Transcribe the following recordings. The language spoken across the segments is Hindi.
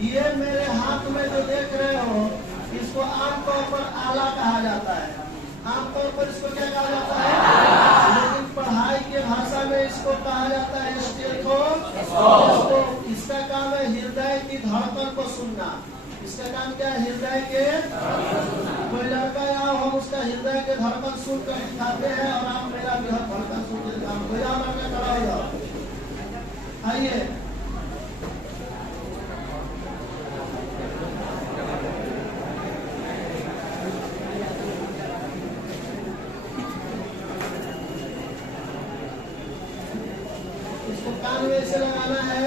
ये मेरे हाथ में जो देख रहे हो, इसको आमतौर पर आला कहा जाता है। आमतौर पर इसको क्या कहा जाता है? लेकिन पढ़ाई के भाषा में इसको कहा जाता है स्टेथोस्कोप। इसका काम है हृदय की धड़कन को सुनना। इसका काम क्या है? हृदय के कोई लड़का यहाँ हम उसका हृदय के धड़कन सुन कर दिखाते हैं और आप मेरा भी धड़कन सुन के दिखाओ। खड़ा हो जाओ, आइए। इसको कान में ऐसे लगाना है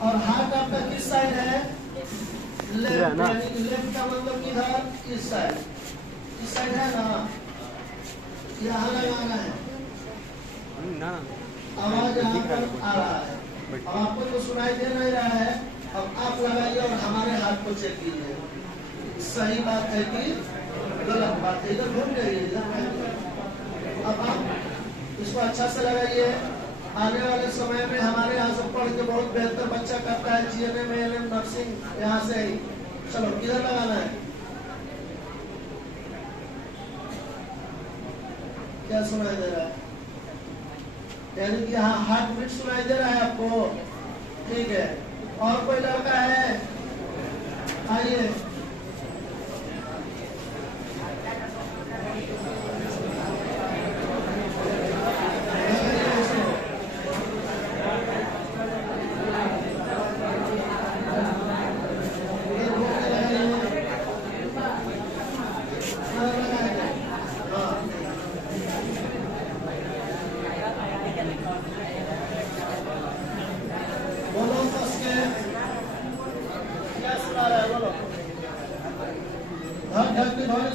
और हाथ आपका किस साइड है? लेफ्ट। लेफ्ट का मतलब किधर? इस साइड। इस साइड है ना, यहाँ लगाना है। आवाज यहाँ पर आ रहा है। अब आपको तो सुनाई दे नहीं रहा है। अब आप लगाइए और हमारे हाथ को चेक कीजिए, सही बात है कि गलत बात है। इधर घूम जाइए, इधर। अब आप इसको अच्छा से लगाइए। आने वाले समय में हमारे यहाँ से पढ़ के बहुत बेहतर बच्चा करता है GNM ANM नर्सिंग, यहाँ से ही। चलो, किधर लगाना है? क्या सुनाई दे रहा है? यानी कि हाँ, हार्ट बीट सुनाई दे रहा है आपको? ठीक है। और कोई लड़का है? आइए।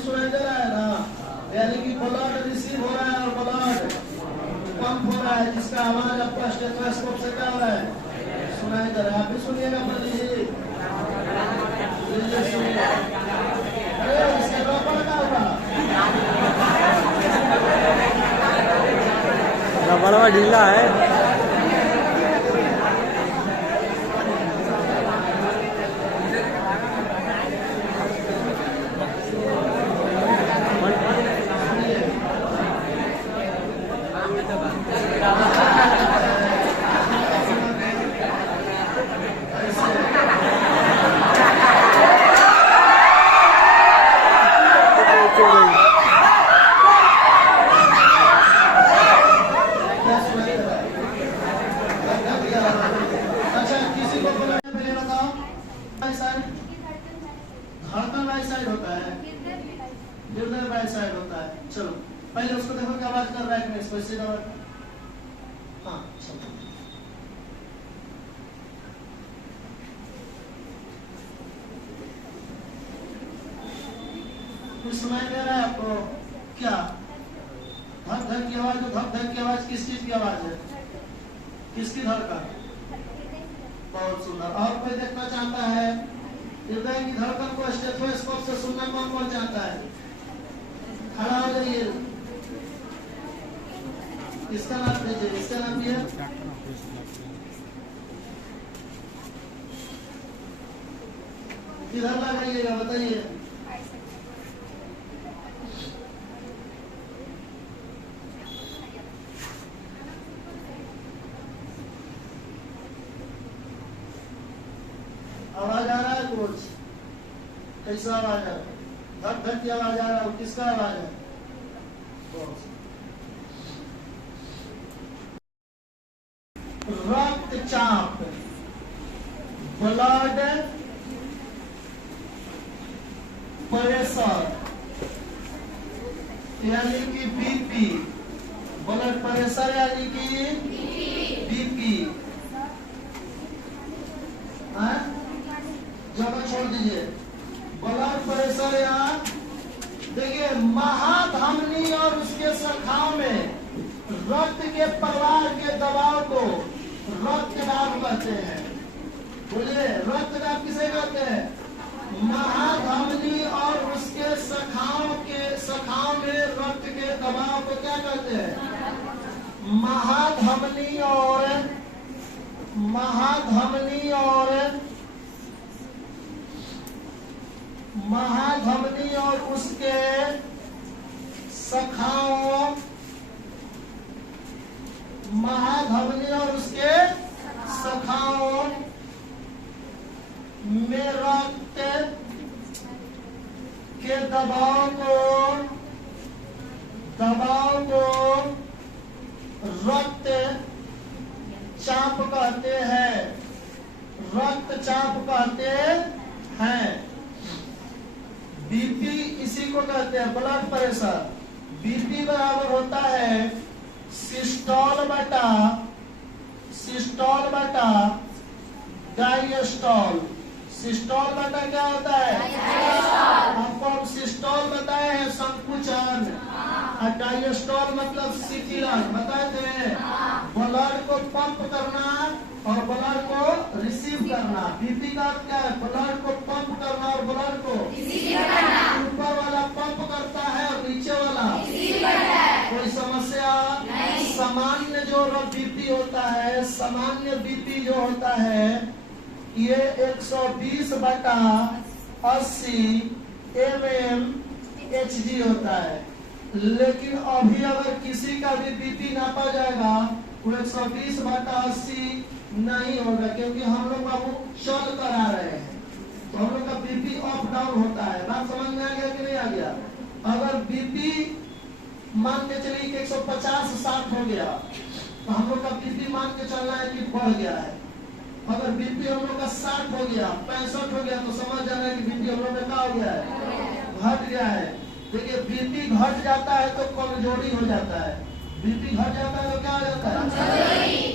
सुनाई दे रहा है ना? यानी कि ब्लड रिसीव हो रहा है और ब्लड पंप हो रहा है, जिसका आवाज आपका स्टेथोस्कोप से क्या हो रहा है? सुनाई दे रहा है। आप भी सुनिएगा पंडित जी। अरे इसका रबड़ का होगा, रबड़ ढीला है। धड़कन राइट साइड होता है, हृदय राइट साइड होता है। चलो, पहले उसको देखो क्या आवाज कर रहा है। इसको इसी तरह, हाँ चलो। कुछ सुनाई दे रहा है आपको? क्या धक धक की आवाज? तो धक धक की आवाज किस चीज की आवाज है? किसकी धड़कन? बहुत सुंदर। और कोई देखना चाहता है हृदय की धड़कन को स्टेथोस्कोप से सुनना? कौन कौन चाहता है? खड़ा हो जाइए। इसका नाम दीजिए, इसका नाम भी है। किधर लगाइएगा बताइए? आवाज आ रहा है कुछ? कैसा आवाज है? धक धक की आवाज आ रहा है? किसका आवाज है? रक्तचाप, ब्लड प्रेशर यानी कि बीपी, ब्लड प्रेशर यानी कि बीपी। जगह छोड़ दीजिए। ब्लड प्रेशर या देखिए, महाधमनी और उसके शाखाओं में रक्त के प्रवाह के दबाव को रक्तदाब कहते हैं। बोलिए, रक्तदाब किसे कहते हैं? महाधमनी और उसके शाखाओं में रक्त के दबाव को क्या कहते हैं? महाधमनी और महाधमनी और उसके शाखाओं, महाधमनी और उसके शाखाओं में रक्त के दबाव को रक्त चाप कहते हैं, रक्त चाप कहते हैं। बीपी इसी को कहते हैं ब्लड प्रेशर। बीपी बराबर होता है सिस्टोल बटा डायस्टोल। सिस्टोल बटा क्या होता है? आपको हम सिस्टोल बताए हैं संकुचन, और डायस्टोल मतलब शिथिलन बताए थे। ब्लड को पंप करना और ब्लड को रिसीव करना। बीपी का क्या है? ब्लड को पंप करना और ब्लड को ऊपर वाला पंप करता है और नीचे वाला कोई समस्या? सामान्य जो बीपी होता है, सामान्य बीपी जो होता है ये 120/80 mmHg होता है। लेकिन अभी अगर किसी का भी बीपी नापा जाएगा वो 120/80 नहीं होगा, क्योंकि हम लोग बाबू चल कर आ रहे हैं, तो हम लोग का बीपी अप डाउन होता है। बात समझ में आ गया कि नहीं आ गया? अगर बीपी मान के चलिए कि 150/60 हो गया तो हम लोग का बीपी मान के चलना है कि बढ़ गया है। अगर बीपी हम लोग का 60 हो गया, 65 हो गया, तो समझ जाना है कि बीपी हम लोग का क्या हो गया है? घट गया है। देखिए बीपी घट जाता है तो कमजोरी हो जाता है, बीपी घट जाता है तो क्या हो जाता है?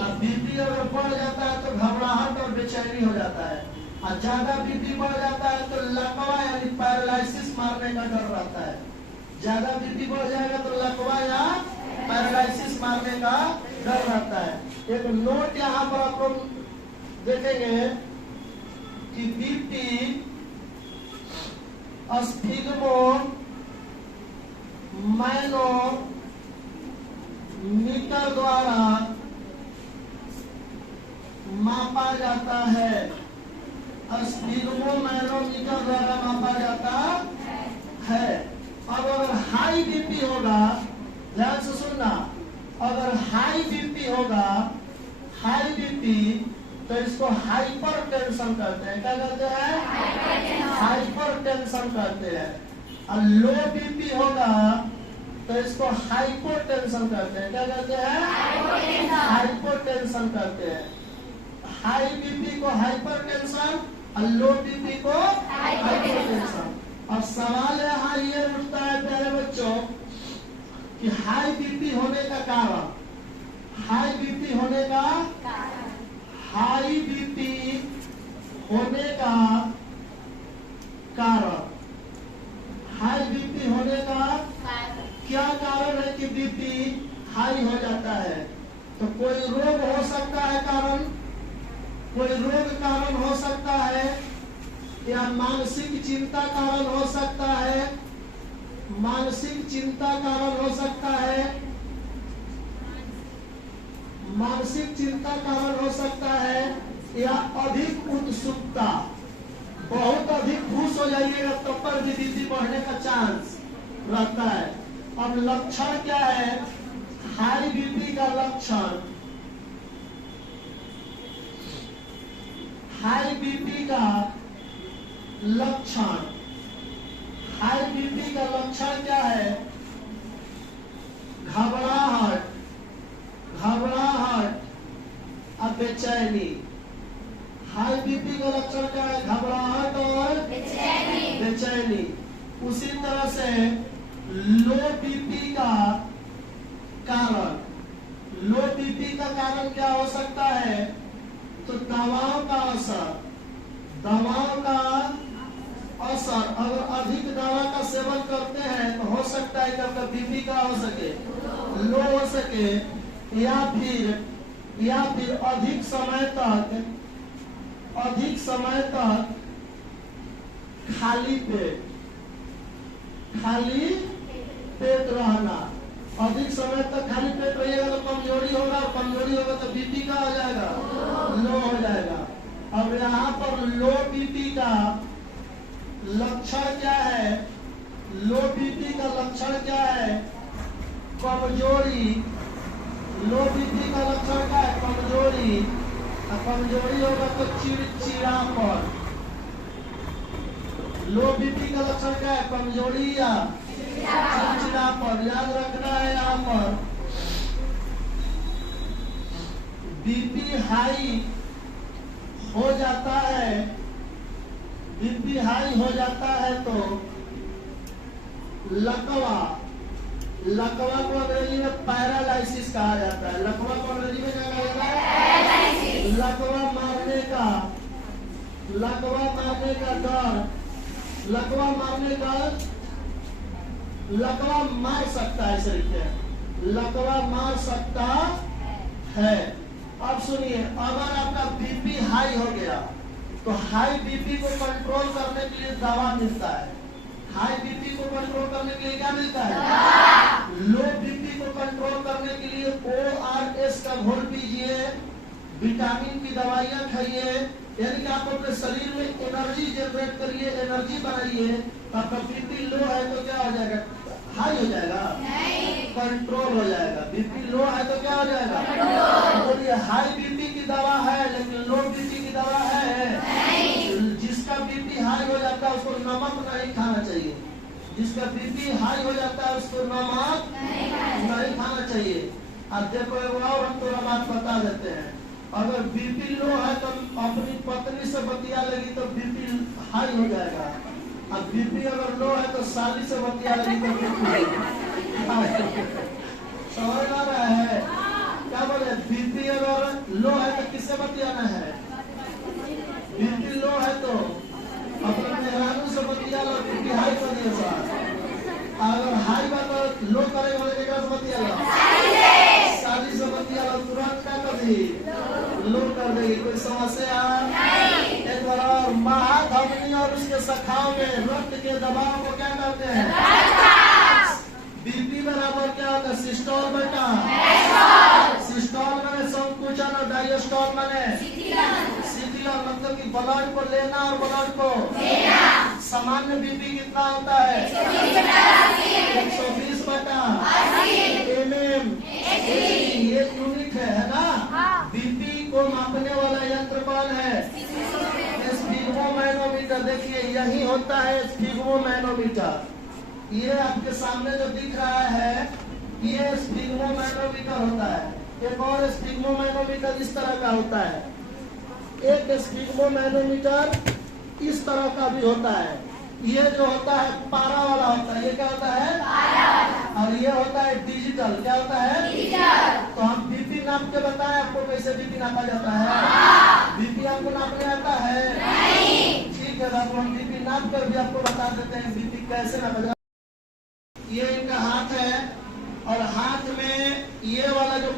अब बीपी अगर बढ़ जाता है तो घबराहट और बेचैनी हो जाता है, और ज्यादा बीपी बढ़ जाता है तो लकवा यानी पैरालिसिस मारने का डर रहता है। ज्यादा बीपी बढ़ जाएगा तो लकवा या पैरालिसिस मारने का डर रहता है। एक नोट यहाँ पर आप लोग देखेंगे कि बीपी मैनोमीटर द्वारा मापा जाता है। मैनोमीटर द्वारा मापा जाता है। अब अगर हाई बीपी होगा, ध्यान से सुनना, अगर हाई बीपी होगा, हाई बीपी तो इसको हाइपर टेंशन कहते हैं। क्या कहते हैं? हाइपर टेंशन कहते हैं। और लो बीपी होगा तो इसको हाइपर टेंशन कहते हैं। क्या कहते हैं? हाइपर टेंशन कहते हैं। हाई बीपी को हाइपर टेंशन और लो बीपी को हाइपर टेंशन। अब सवाल यहाँ ये उठता है प्यारे बच्चों कि हाई बीपी होने का कारण, हाई बीपी होने का हाई बीपी होने का कारण, हाई बीपी होने का क्या कारण है कि बीपी हाई हो जाता है? तो कोई रोग हो सकता है कारण, कोई रोग कारण हो सकता है, या मानसिक चिंता कारण हो सकता है, मानसिक चिंता कारण हो सकता है, मानसिक चिंता कारण हो सकता है, या अधिक उत्सुकता, बहुत अधिक खुश हो जाइएगा तब पर भी बीपी बढ़ने का चांस रहता है। अब लक्षण क्या है हाई बीपी का? लक्षण, हाई बीपी का लक्षण, हाई बीपी का लक्षण क्या है? घबराहट, घबराहट और बेचैनी। हाई बीपी का लक्षण क्या है? घबराहट और बेचैनी। उसी तरह से लो बीपी का कारण, लो बीपी का कारण क्या हो सकता है? तो दवाओं का असर, दवाओं का असर। अगर अधिक दवा का सेवन करते हैं तो हो सकता है कि आपका बीपी का हो सके, लो हो सके, या फिर अधिक समय तक खाली पेट रहना। अधिक समय तक खाली पेट रहिएगा तो कमजोरी होगा, और कमजोरी होगा तो बीपी का हो जाएगा, लो हो जाएगा। अब यहाँ पर लो बीपी का लक्षण क्या है? लो बीपी का लक्षण क्या है? कमजोरी। लो बीपी का लक्षण क्या है? कमजोरी। कमजोरी होगा तो चिड़चिड़ापन। लो बीपी का लक्षण क्या है? कमजोरी या चिड़चिड़ापन। याद रखना है यहाँ पर। बीपी हाई हो जाता है, बीपी हाई हो जाता है तो लकवा, लकवा को अंग्रेजी में पैरालाइसिस कहा जाता है। लकवा को अंग्रेजी में क्या कहा जाता है? लकवा मारने का, लकवा मारने का डर, लकवा मारने का, लकवा मार सकता है शरीर, लकवा मार सकता है। अब सुनिए, अगर आपका बीपी हाई हो गया तो हाई बीपी को कंट्रोल करने के लिए दवा मिलता है। हाई बीपी को कंट्रोल करने के लिए क्या मिलता है? लो बीपी को कंट्रोल करने के लिए ORS का घोल पीजिए, विटामिन की दवाइयां खाइए, यानी कि आप अपने शरीर में एनर्जी जनरेट करिए, एनर्जी बनाइए। आपका बीपी लो है तो क्या हो जाएगा? हाई हो जाएगा? कंट्रोल हो जाएगा। बीपी लो है तो क्या हो जाएगा? बोलिए, हाई बीपी की दवा है लेकिन लो बीपी की दवा है। जिसका बीपी हाई हो जाता है उसको नमक नहीं खाना चाहिए। जिसका बीपी हाई हो जाता है उसको नमक नहीं खाना चाहिए। अब देखो और हम थोड़ा बात बता देते हैं। अगर बीपी लो है तो अपनी पत्नी से बतिया लेगी तो बीपी हाई हो जाएगा। अब बीपी अगर लो है तो साली से बतिया लेगी तो बीपी समझ आ रहा है? क्या बोले? बीपी अगर लो है तो किससे बतियाना है? बीपी लो है तो अपने मेहरानू से बतिया लो, बीपी हाई कर दिए। अगर हाई बात तो लो करेगा वाले के से बतिया लो, शादी से बतिया लो, तुरंत क्या कर दी? लो कर देगी। कोई समस्या? एक बार और, महाधमनी और उसके शाखाओं में रक्त के दबाव को क्या करते हैं? बीपी बराबर क्या होता है? सिस्टोल बेटा। सिस्टोल माने संकुचन और डायस्टोल माने शिथिलन, मतलब कि ब्लड को लेना और ब्लड को देना। सामान्य बीपी कितना होता है? 120 बटा 80 mm। ये यूनिट है ना? बीपी को मापने वाला यंत्र कौन है? स्फिग्मोमैनोमीटर। देखिए यही होता है स्फिग्मोमैनोमीटर। ये आपके सामने जो दिख रहा है ये स्फिग्मोमैनोमीटर होता है। एक और स्फिग्मोमैनोमीटर इस तरह का होता है। एक स्फिग्मोमैनोमीटर इस तरह का भी होता है। ये जो होता है पारा वाला होता है। ये क्या होता है? पारा। और ये होता है डिजिटल। क्या होता है? डिजिटल। तो हम बीपी नाप के बताएं आपको कैसे बीपी नापा जाता है? बीपी आपको नापने आता है? नहीं। ठीक है, आपको हम बीपी नाप कर भी आपको बता देते हैं बीपी कैसे नापा जाता है। ये इनका हाथ है और हाथ में ये वाला जो,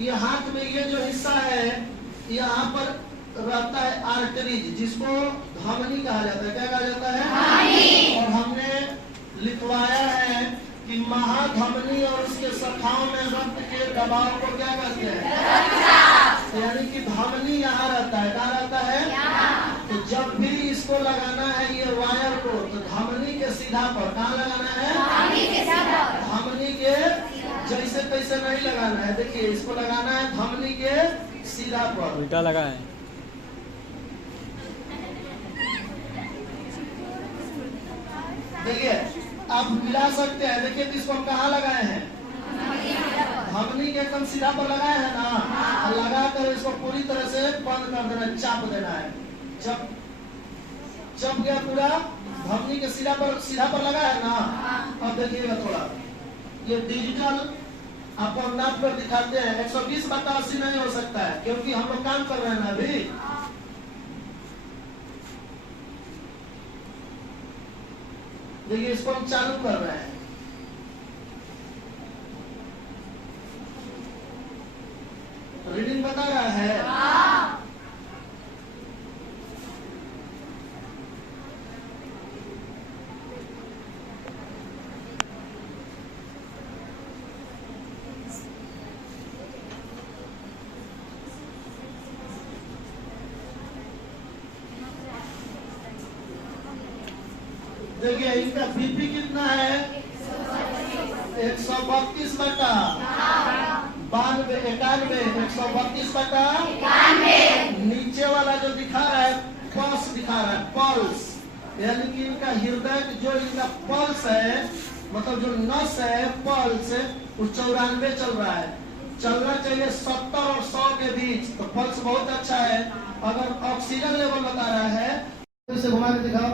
ये हाथ में ये जो हिस्सा है यहाँ पर रहता है आर्टरीज, जिसको धमनी कहा जाता है। क्या कहा जाता है? और हमने लिखवाया है कि महाधमनी और उसके शाखाओं में रक्त के दबाव को क्या कहते हैं? यानी कि धमनी यहाँ रहता है। कहाँ रहता है? तो जब भी इसको लगाना है ये वायर को, तो धमनी के सीधा पर। कहाँ लगाना है? धमनी के जैसे तैसे नहीं लगाना है। देखिए इसको लगाना है धमनी के सीधा पर। उल्टा लगा है। देखिए आप मिला सकते हैं। देखिए तो इसको हम कहाँ लगाए हैं? धमनी के एकदम सीधा पर लगाए हैं ना? और लगा कर इसको पूरी तरह से बंद कर देना है, चाप देना है। जब चप गया पूरा, धमनी के सीधा पर लगा है ना? अब देखिएगा थोड़ा, ये डिजिटल आपको हम नाप कर दिखाते हैं। 120 बटा 80 नहीं हो सकता है क्योंकि हम लोग काम कर रहे हैं ना अभी। देखिए इसको हम चालू कर रहे हैं। रीडिंग बता रहा है? देखिए इनका बीपी कितना है? 132 बटा 92, 91, 132 बटा 91। नीचे वाला जो दिखा रहा है पल्स दिखा रहा है, पल्स, यानी कि इनका हृदय जो इनका पल्स है, मतलब जो नस है पल्स, वो 94 चल रहा है। चलना चाहिए 70 और 100 के बीच, तो पल्स बहुत अच्छा है। अगर ऑक्सीजन लेवल बता रहा है, तो इसे घुमा के दिखाओ।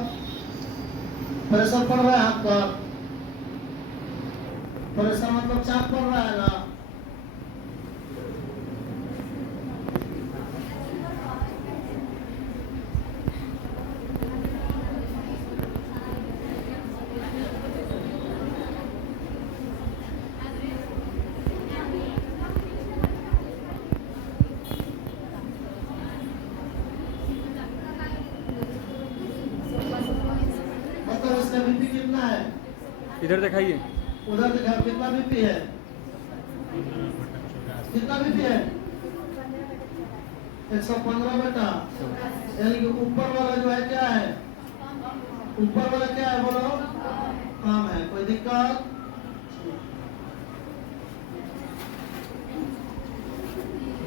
प्रेशर पड़ रहा है आपका, प्रेशर मतलब चाप पड़ रहा है ना। इसका बीपी कितना है? इधर दिखाइए, उधर दिखाओ। कितना बीपी है? कितना बीपी है? 115 बेटा, यानी कि ऊपर वाला जो है क्या है? ऊपर वाला क्या है बोलो? कम है। कोई दिक्कत?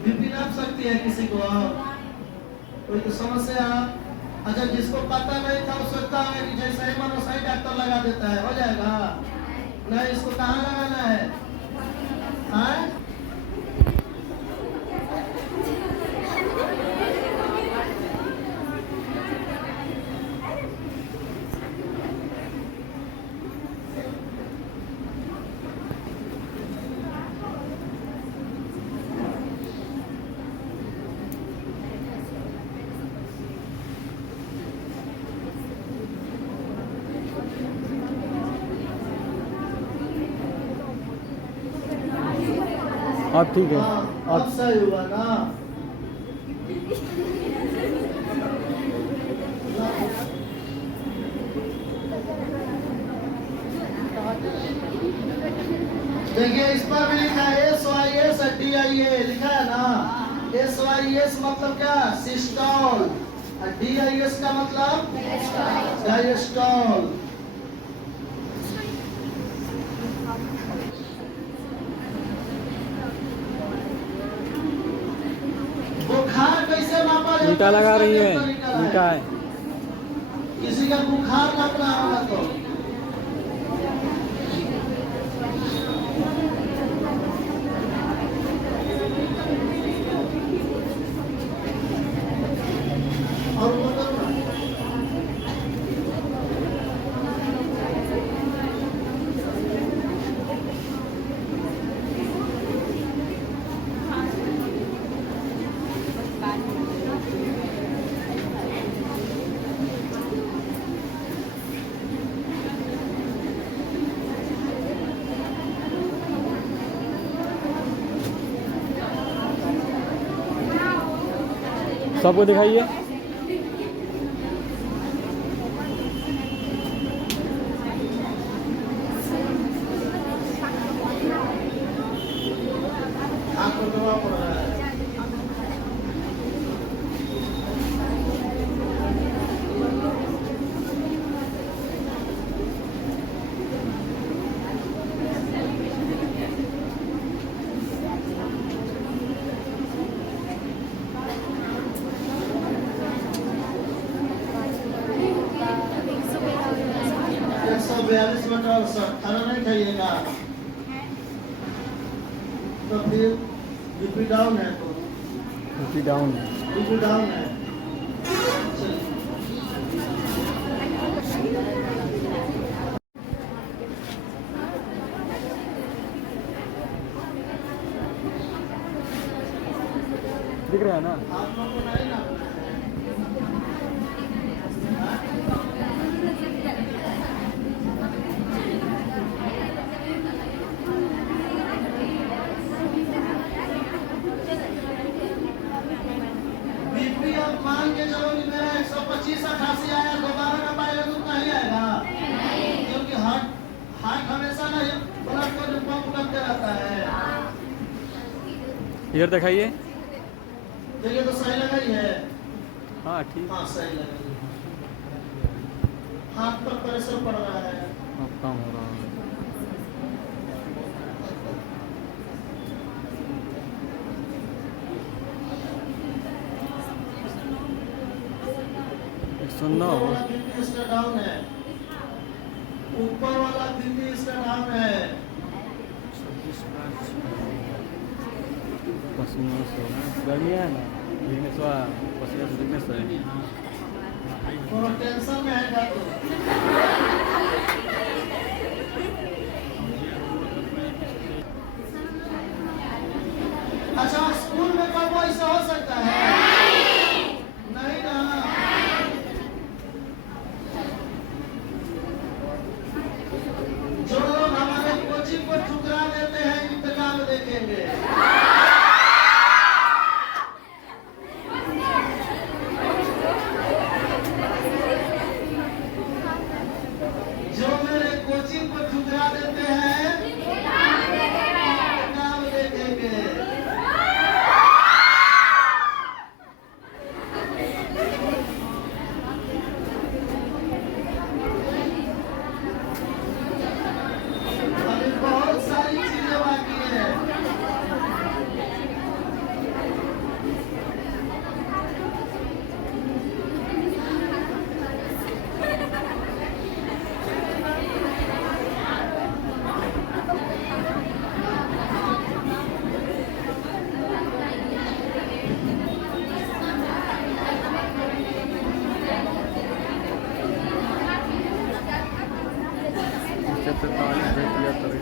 बीपी नाप सकती है किसी को? कोई तो समस्या? अच्छा, जिसको पता नहीं था वो सोचता है कि जैसे ही मनो सही डॉक्टर लगा देता है, हो जाएगा। नहीं, इसको कहाँ लगाना है? हाँ? अब ठीक है। अब सही हुआ ना। देखिए इस पर भी लिखा है SYS DIA, लिखा है ना। SYS मतलब क्या? सिस्टोल। DIS का मतलब डायस्टोल। बुखार कैसे मापा जाता है? उल्टा लगा रही है, तरीका उल्टा है। किसी का बुखार नापना होगा तो और सबको दिखाइए। आपको दवा पड़ रहा है। खाना नहीं खाइएगा तो फिर बीपी डाउन है, तो बीपी डाउन है। बीपी डाउन है। दिख रहा है ना? आप लोग को नहीं ना मान के चलो कि मेरा 125 88 आया, दोबारा ना पाएगा तो नहीं आएगा, क्योंकि हार्ट हमेशा ना ब्लड को पंप करते रहता है। इधर दिखाइए। देखिए तो सही लगाई है। हाँ ठीक। हाँ सही लगाई है। हाथ पर प्रेशर पड़ रहा है। अब काम हो रहा है। सुनना ऊपर वाला बीपी इसका डाउन है, ऊपर वाला बीपी इसका डाउन है। पसीना से गर्मी है ना, वीकनेस हुआ, पसीना से वीकनेस है। थोड़ा टेंशन में है डॉक्टर। अच्छा, स्कूल में कब ऐसा हो सकता है? नहीं ना। जो लोग हमारे कोचिंग को ठुकरा देते हैं, इंतकाम देखेंगे। जो मेरे कोचिंग को ठुकरा देते हैं, इंतकाम देखेंगे। अभी बहुत सारी चीजें बाकी है।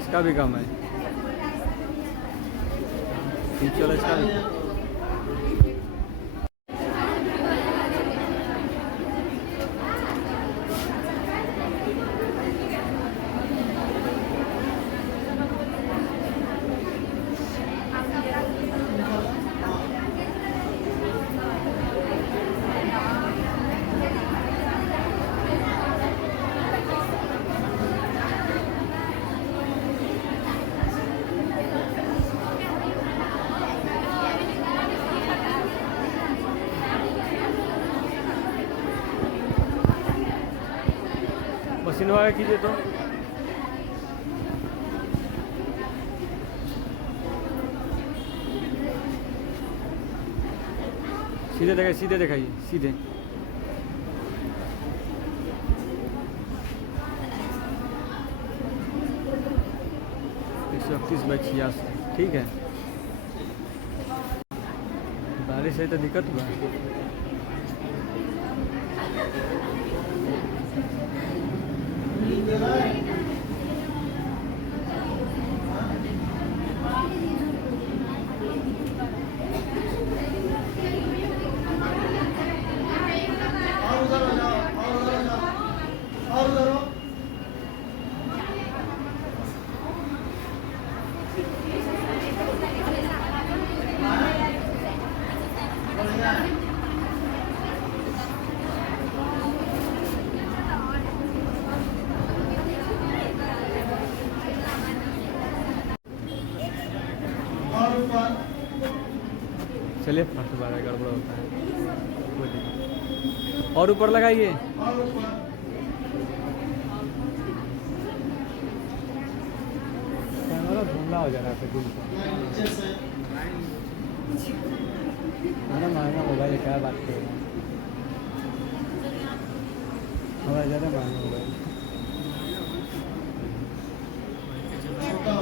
इसका भी कम है, नीचे वाला इसका भी। पसीना वाला कीजिए तो। सीधे दिखाइए, सीधे दिखाइए, सीधे। (131/86) ठीक है। बारिश है तो दिक्कत हुआ। और उधर हो जाओ, और उधर हो जाओ, और उधर हो। बढ़िया है। और ऊपर चलिए, फर्स्ट बार गड़बड़ होता है, कोई दिक्कत नहीं। और ऊपर लगाइए। और ऊपर कैमरा धुंधला हो जा रहा है बिल्कुल। नीचे से मेरा महंगा मोबाइल है, क्या बात कर रहे हैं, हमारा ज़्यादा महंगा मोबाइल। छोटा हो।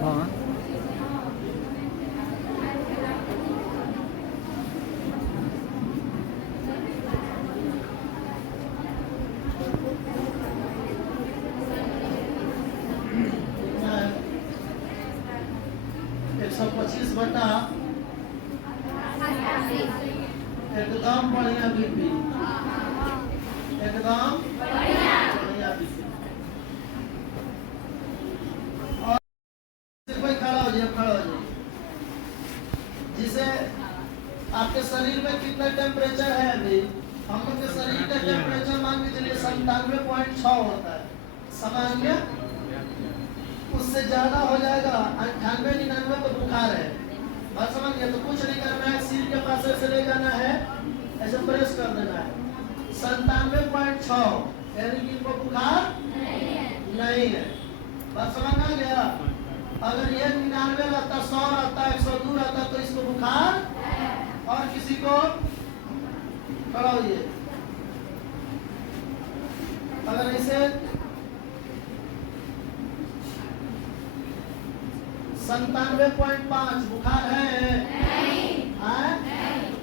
हाँ, (125 बटा) एकदम बढ़िया बीपी। एकदम बढ़िया बीपी। और सिर पे खड़ा हो जाइए, खड़ा हो जाइए। जिसे आपके शरीर में कितना टेम्परेचर है अभी? हम लोग के शरीर का टेम्परेचर मान के चलिए 97.6 होता है सामान्य, उससे ज्यादा हो जाएगा 98-99 तो बुखार है। बात समझ गया? तो कुछ नहीं करना है, सिर के पास ऐसे ले जाना है, ऐसे प्रेस कर देना है। 97.6 यानी कि इनको बुखार नहीं है। बात समझ आ गया? अगर ये 99 रहता, 100 रहता, 102 रहता तो इसको बुखार। और किसी को खड़ा होइए, अगर ऐसे 97.5 बुखार है?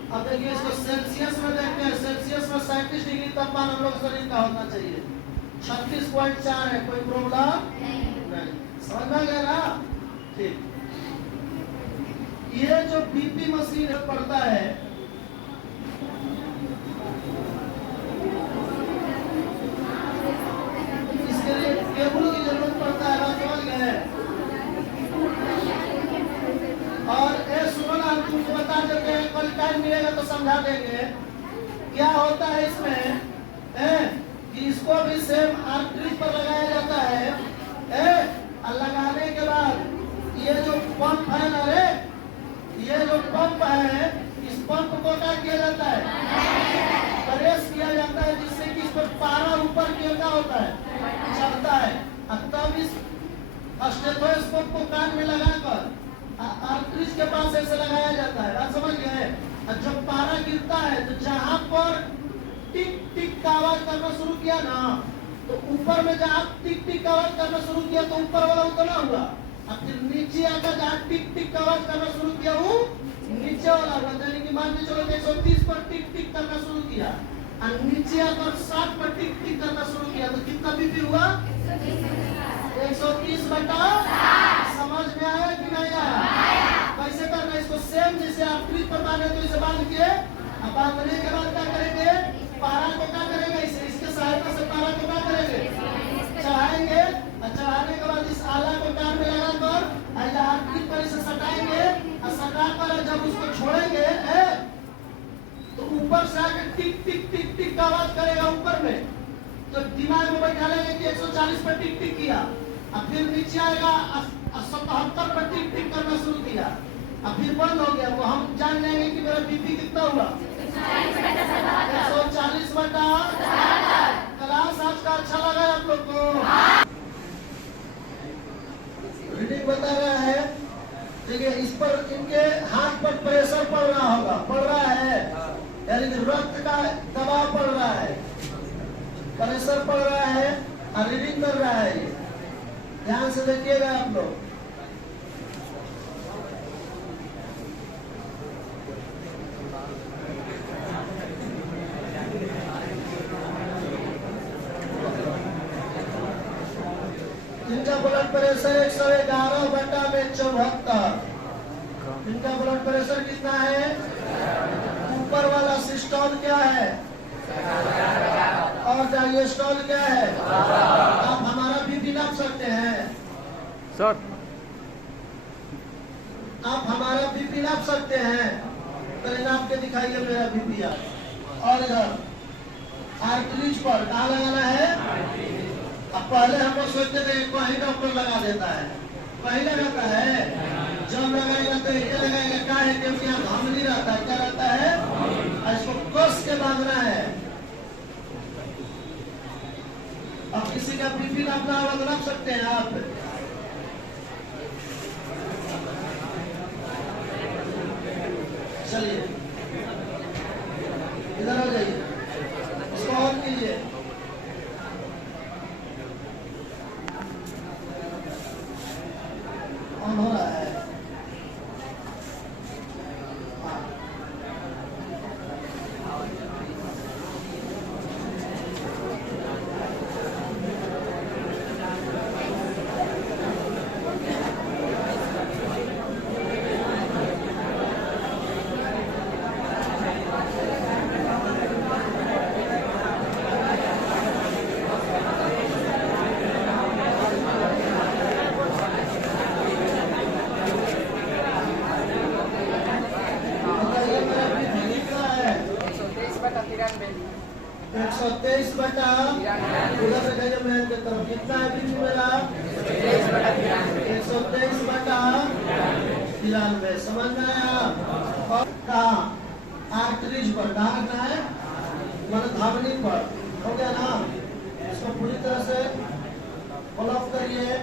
अब देखिए इसको सेल्सियस में देखते हैं। सेल्सियस में 37 डिग्री तापमान हम लोग शरीर का होना चाहिए। 36.4 है, कोई प्रॉब्लम नहीं। समझ में गया ना? ठीक। ये जो बीपी मशीन पड़ता है, इसके लिए केबल की जरूरत पड़ता है। बात समझ गए? और ए सुनो ना, हम तुमको बता देते हैं, कल टाइम मिलेगा तो समझा देंगे क्या होता है इसमें। कि इसको भी सेम आर्टरीज पर लगाया जाता है। और लगाने के बाद ये जो पंप है ना रे, ये जो पंप है, इस पंप को क्या किया जाता है? प्रेस किया जाता है, जिससे कि इस पर पारा ऊपर गिरता होता है, चढ़ता है। तब इस स्टेथोस्कोप को कान में लगाकर आर्टरीज के पास ऐसे लगाया जाता है। बात समझ गए? और जब पारा गिरता है तो जहां पर टिक टिक का आवाज करना शुरू किया ना, तो ऊपर में जहां टिक टिक का आवाज करना शुरू किया तो ऊपर वाला उतना हुआ। अब फिर नीचे आकर जहां टिक टिक का आवाज करना शुरू किया वो नीचे वाला हुआ। यानी कि मान के चलो 130 पर टिक टिक करना शुरू किया और नीचे आकर 60 पर टिक टिक करना शुरू किया तो कितना बीपी हुआ? 130 बटा। समझ में आया कि नहीं आया? कैसे करना इसको? सेम जैसे आप ट्रिप पर बांधे तो इसे बांध के, अब बांधने के बाद क्या करेंगे? पारा को क्या करेंगे? इसके सहायता से पारा को क्या करेंगे? चढ़ाएंगे। और चढ़ाने के बाद इस आला को कान में लगाकर आर्टरीज पर इसे सटाएंगे। और सटाकर जब उसको छोड़ेंगे तो ऊपर से आकर टिक टिक टिक टिक का आवाज करेगा ऊपर में। तो दिमाग में बैठा लेंगे कि 140 पर टिक टिक किया, और फिर नीचे आएगा 77 पर टिक टिक करना शुरू किया, और फिर बंद हो गया। तो हम जान लेंगे कि मेरा बीपी कितना हुआ? 140 बटा। क्लास आज का अच्छा लगा आप लोग को? रीडिंग बता रहा है। देखिए इस पर इनके हाथ पर प्रेशर पड़ रहा होगा, पड़ रहा है, यानी कि रक्त का दबाव पड़ रहा है, प्रेशर पड़ रहा है और रीडिंग कर रहा है। ये ध्यान से देखिएगा आप लोग। इनका ब्लड प्रेशर 111 बटा में 74। इनका ब्लड प्रेशर कितना है? ऊपर वाला सिस्टोल क्या है और डायस्टोल क्या है? आप हमारा बीपी नाप सकते हैं सर? आप हमारा बीपी नाप सकते हैं? तो नाप के दिखाइए मेरा बीपी आप। और इधर आर्टरीज पर कहाँ लगाना है? अब पहले हम लोग सोचते थे कहीं डॉक्टर लगा देता है, कहीं लगाता है। जब लगाएगा तो ये लगाएगा, क्या है? क्योंकि यहाँ घम नहीं रहता है। क्या रहता है? इसको कस के बांधना है। अब किसी का बीपी नापना होगा तो नाप सकते हैं आप। चलिए इधर आ जाइए, इसको ऑन कीजिए। ऑन हो रहा है। 123 बटा उधर से कहिए मैं की तरफ कितना है बीच मेरा 123 बटा 93 समझ में आया। और कहा आर्टरीज पर कहा है मन धावनी पर हो गया ना। इसको पूरी तरह से फॉलो करिए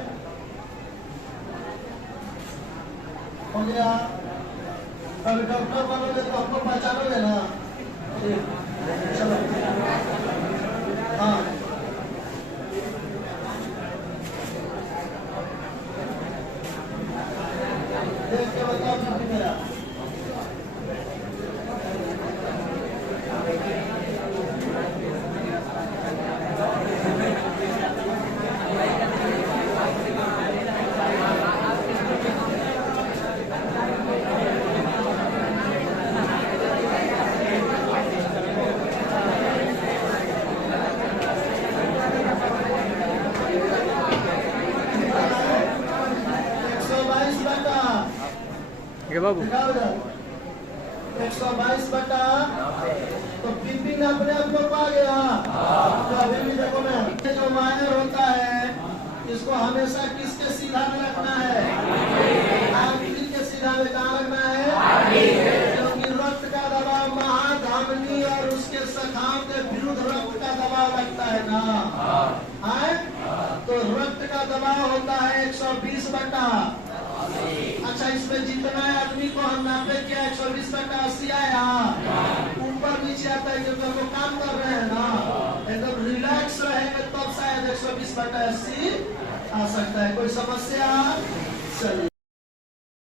हो गया। अब डॉक्टर बनोगे तो आपको पहचानोगे ना। चलो हाँ देख के बताओ कि मेरा ठीक है बाबू। 122 बटा तो बीपी में अपने आप लोग आ गया। तो अभी भी देखो मैं जो वायर होता है इसको हमेशा किसके सीधा में रखना है आर्टरी के सीधा में कहाँ रखना है क्योंकि रक्त का दबाव महाधमनी और उसके शाखाओं के विरुद्ध रक्त का दबाव लगता है ना है। तो रक्त का दबाव होता है 120 बटा। अच्छा इसमें जितना आदमी को हम नापे क्या 120 बटा 80 आया ऊपर नीचे आता है क्योंकि हम लोग काम कर रहे हैं ना। एकदम रिलैक्स रहेंगे तब शायद 120 बटा 80 आ सकता है। कोई समस्या चलिए।